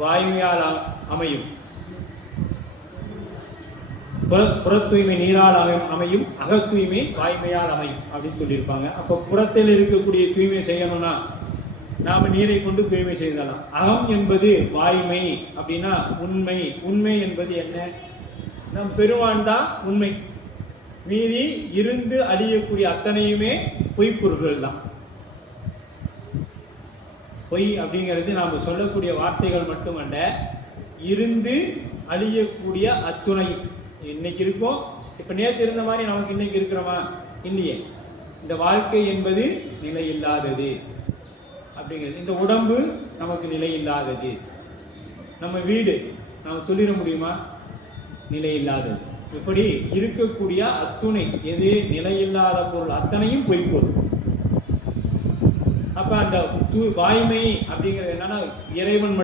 வாய்மையால் அமையும். புற தூய்மை நீரால் அமையும் அக தூய்மை வாய்மையால் அமையும் அப்படின்னு சொல்லியிருப்பாங்க. அப்போ புறத்தில் இருக்கக்கூடிய தூய்மை செய்யணும்னா நாம் நீரை கொண்டு தூய்மை செய்தலாம். அகம் என்பது வாய்மை அப்படின்னா உண்மை. உண்மை என்பது என்ன? நம் பெருமான் தான் உண்மை. மீதி இருந்து அழியக்கூடிய அத்தனையுமே பொய்ப்பொருள்கள் தான். பொய் அப்படிங்கிறது நாம் சொல்லக்கூடிய வார்த்தைகள் மட்டுமல்ல இருந்து அழியக்கூடிய அத்துணை. இன்னைக்கு இருக்கும். இப்போ நேற்று இருந்த மாதிரி நமக்கு இன்னைக்கு இருக்கிறோமா? இல்லையே. இந்த வாழ்க்கை என்பது நிலை இல்லாதது அப்படிங்கிறது. இந்த உடம்பு நமக்கு நிலை இல்லாதது நம்ம வீடு நாம் சொல்லிட முடியுமா? நிலை இல்லாதது இப்படி இருக்கக்கூடிய அத்துணை எது? நிலையில்லாத பொருள். அத்தனையும் பொய்ப்பொருள். அப்ப அந்த தூ- வாய்மை அப்படிங்கிறது என்னன்னா இறைவன்